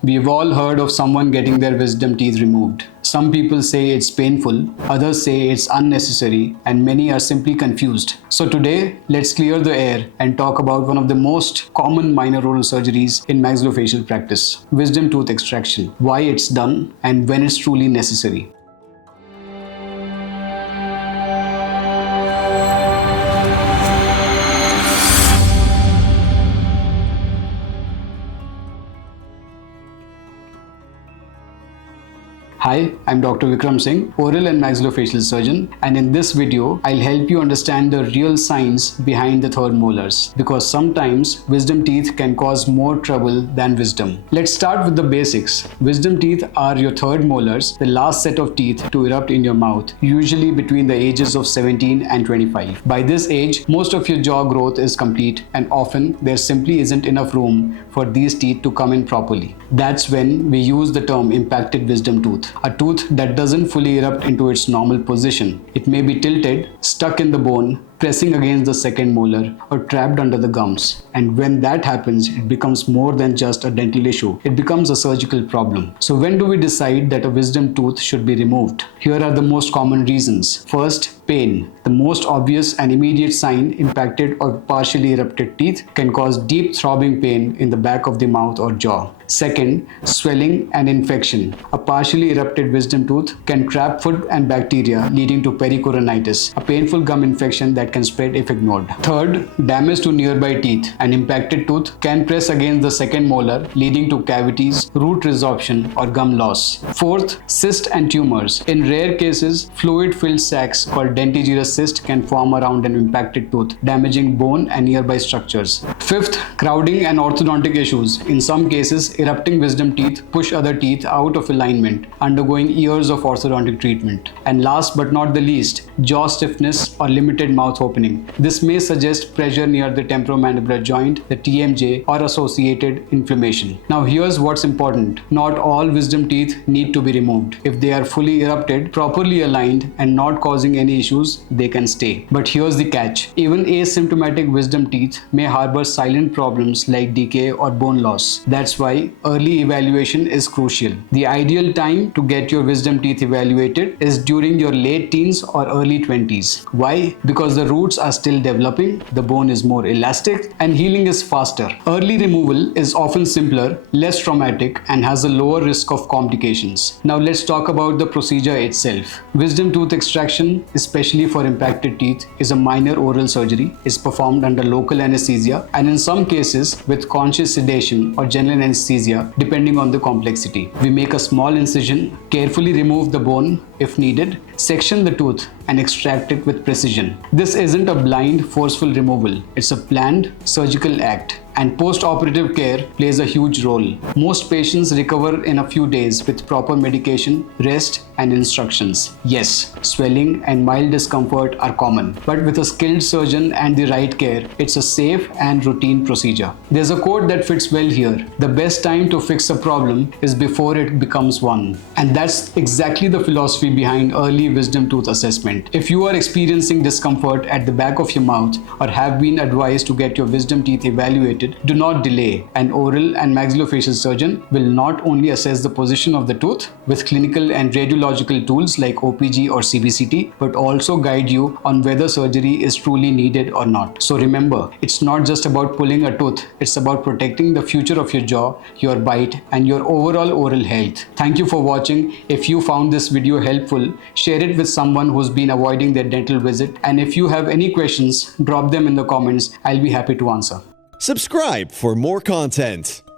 We've all heard of someone getting their wisdom teeth removed. Some people say it's painful, others say it's unnecessary, and many are simply confused. So today, let's clear the air and talk about one of the most common minor oral surgeries in maxillofacial practice, wisdom tooth extraction, why it's done, and when it's truly necessary. Hi, I'm Dr. Vikram Singh, oral and maxillofacial surgeon, and in this video, I'll help you understand the real science behind the third molars, because sometimes wisdom teeth can cause more trouble than wisdom. Let's start with the basics. Wisdom teeth are your third molars, the last set of teeth to erupt in your mouth, usually between the ages of 17 and 25. By this age, most of your jaw growth is complete, and often there simply isn't enough room for these teeth to come in properly. That's when we use the term impacted wisdom tooth. A tooth that doesn't fully erupt into its normal position. It may be tilted, stuck in the bone, pressing against the second molar, or trapped under the gums. And when that happens, it becomes more than just a dental issue. It becomes a surgical problem. So when do we decide that a wisdom tooth should be removed? Here are the most common reasons. First, pain. The most obvious and immediate sign, impacted or partially erupted teeth can cause deep throbbing pain in the back of the mouth or jaw. Second, swelling and infection. A partially erupted wisdom tooth can trap food and bacteria, leading to pericoronitis, a painful gum infection that can spread if ignored. Third, damage to nearby teeth. An impacted tooth can press against the second molar, leading to cavities, root resorption, or gum loss. Fourth, cysts and tumors. In rare cases, fluid-filled sacs called dentigerous cyst can form around an impacted tooth, damaging bone and nearby structures. Fifth, crowding and orthodontic issues. In some cases, erupting wisdom teeth push other teeth out of alignment, undergoing years of orthodontic treatment. And last but not the least, jaw stiffness or limited mouth opening. This may suggest pressure near the temporomandibular joint, the TMJ, or associated inflammation. Now here's what's important. Not all wisdom teeth need to be removed. If they are fully erupted, properly aligned, and not causing any issues, they can stay. But here's the catch. Even asymptomatic wisdom teeth may harbor silent problems like decay or bone loss. That's why early evaluation is crucial. The ideal time to get your wisdom teeth evaluated is during your late teens or early 20s. Why? Because the roots are still developing, the bone is more elastic, and healing is faster. Early removal is often simpler, less traumatic, and has a lower risk of complications. Now let's talk about the procedure itself. Wisdom tooth extraction, especially for impacted teeth, is a minor oral surgery. It's performed under local anesthesia and in some cases with conscious sedation or general anesthesia, depending on the complexity. We make a small incision, carefully remove the bone if needed, section the tooth, and extract it with precision. This isn't a blind, forceful removal. It's a planned surgical act. And post-operative care plays a huge role. Most patients recover in a few days with proper medication, rest, and instructions. Yes, swelling and mild discomfort are common, but with a skilled surgeon and the right care, it's a safe and routine procedure. There's a quote that fits well here. The best time to fix a problem is before it becomes one. And that's exactly the philosophy behind early wisdom tooth assessment. If you are experiencing discomfort at the back of your mouth or have been advised to get your wisdom teeth evaluated, do not delay. An oral and maxillofacial surgeon will not only assess the position of the tooth with clinical and radiological tools like OPG or CBCT, but also guide you on whether surgery is truly needed or not. So remember, it's not just about pulling a tooth, it's about protecting the future of your jaw, your bite, and your overall oral health. Thank you for watching. If you found this video helpful, share it with someone who's been avoiding their dental visit. And if you have any questions, drop them in the comments. I'll be happy to answer. Subscribe for more content.